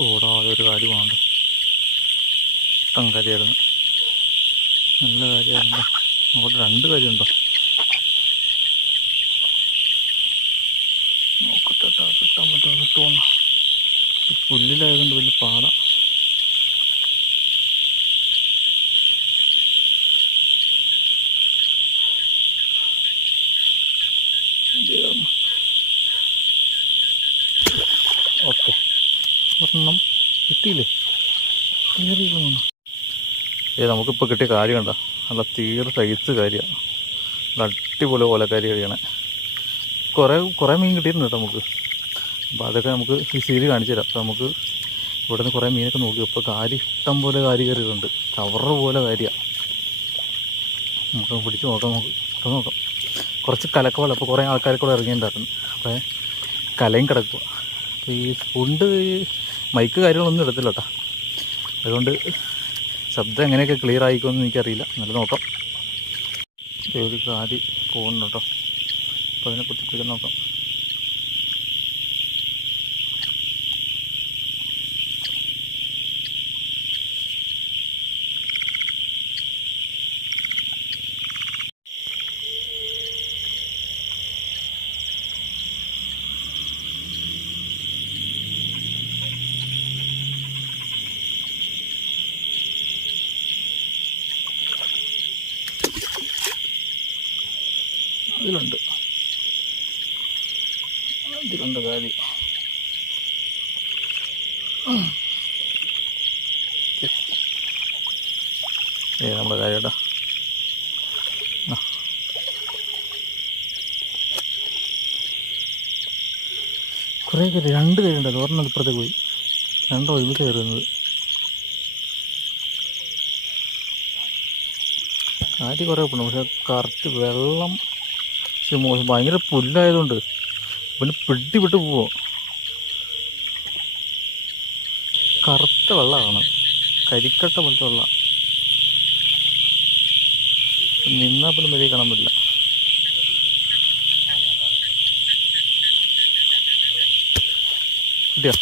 ഓടാ ഒരു കാര്യമാണ് ഇഷ്ടം കാര്യമായിരുന്നു. നല്ല കാര്യമായിരുന്നു. അവിടെ രണ്ട് കാര്യമുണ്ടോ? നോക്കട്ടെ ട്ടാ, കിട്ടാൻ പറ്റുമോ? കിട്ടുമോ? ഈ പുല്ലിലായതുകൊണ്ട് വലിയ പാടാ. ഒരെണ്ണം കിട്ടിയില്ലേ? കയറിയില്ല ഏ നമുക്കിപ്പോൾ കിട്ടിയ കാര്യം കണ്ട? നല്ല തീരെ സൈസ് കാര്യമാണ് അടിപൊളി ഓലക്കാരി കഴിയണേ കുറേ കുറേ മീൻ കിട്ടിയിട്ടുണ്ട് കേട്ടോ നമുക്ക്. അപ്പോൾ അതൊക്കെ നമുക്ക് ഈ സീരി കാണിച്ചു തരാം. അപ്പോൾ നമുക്ക് ഇവിടെ നിന്ന് കുറേ മീനൊക്കെ നോക്കി. ഇപ്പോൾ കാരി ഇഷ്ടം പോലെ കാരി കയറിയിട്ടുണ്ട്. ചവറ് പോലെ കാര്യമാണ് നമുക്ക് പിടിച്ച് നോക്കാം നമുക്ക് ഇട്ട് നോക്കാം. കുറച്ച് കലക്ക പോലെ അപ്പോൾ കുറേ ആൾക്കാർ കൂടെ ഇറങ്ങിയിട്ടുണ്ടായിരുന്നു. അപ്പോൾ കലയും കിടക്കുക അപ്പോൾ ഈ ഫുഡ് മൈക്ക് കാര്യങ്ങളൊന്നും എടുത്തില്ല കേട്ടോ. അതുകൊണ്ട് ശബ്ദം എങ്ങനെയൊക്കെ ക്ലിയർ ആയിക്കുമെന്ന് എനിക്കറിയില്ല. എന്നാലും നോക്കാം. ഒരു കാതി പോകുന്നുണ്ടോ അപ്പോൾ അതിനെ കുത്തി പിടിക്കാൻ നോക്കാം. ഇതിലുണ്ട്. ഇതിലുണ്ട് കാതി നമ്മുടെ കാര്യട്ടാ. കുറേ കയറി രണ്ട് കയറിണ്ടത് ഒരെണ്ണം ഇപ്പുറത്തേക്ക് പോയി. രണ്ടോ ഇതിൽ കയറുന്നത് കാറ്റ് കുറേ ഉണ്ട് പക്ഷെ കറക്റ്റ് വെള്ളം മോശം. ഭയങ്കര പുല്ലായതുകൊണ്ട്. പിന്നെ പിടി വിട്ട് പോവോ. കറുത്ത വെള്ളമാണ്. കരിക്കട്ട പോലത്തെ വെള്ളം. നിന്നാൽ പോലും വലിയ കാണാൻ പറ്റില്ല. കിട്ടിയോ?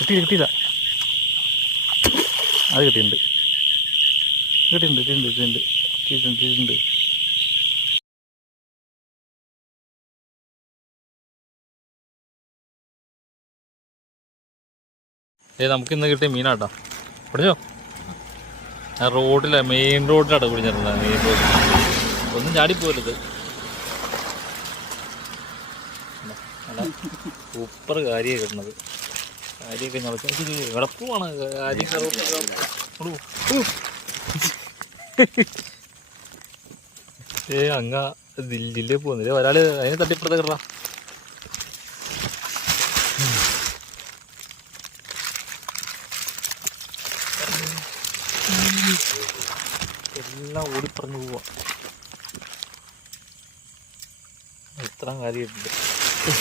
കിട്ടിയില്ല കിട്ടിയില്ല. അത് കിട്ടിയിട്ടുണ്ട്. കിട്ടിയിട്ടുണ്ട് കിട്ടിയിട്ടുണ്ട് കിട്ടിയിട്ടുണ്ട് കിട്ടിയിട്ടുണ്ട് ഏ നമുക്ക് ഇന്ന് കിട്ടിയ മീനാട്ടോ. പിടിച്ചോ ഞാൻ റോഡിലെ മെയിൻ റോഡിലാട്ടോ കുടിഞ്ഞിരുന്നത് മെയിൻ റോഡ് ഒന്നും ചാടിപ്പോരുത് സൂപ്പർ കാര്യമാണ് കിട്ടുന്നത്. കാര്യമൊക്കെ ഞങ്ങൾക്ക് എളുപ്പമാണ് കാര്യം ഏ അങ്ങ ദില്ലിൽ പോകുന്നില്ല ഒരാൾ അതിനെ തട്ടിപ്പുറത്തെ കിട്ടാ എല്ലാം ഓടിപ്പറഞ്ഞു പോവാ. ഇത്രയും കാര്യമുണ്ട്.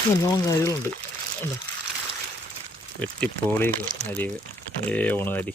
നല്ലോണം കാര്യങ്ങളുണ്ട്. കണ്ടോ വെട്ടിപ്പോളി അരി ഏ ഓണ അരി.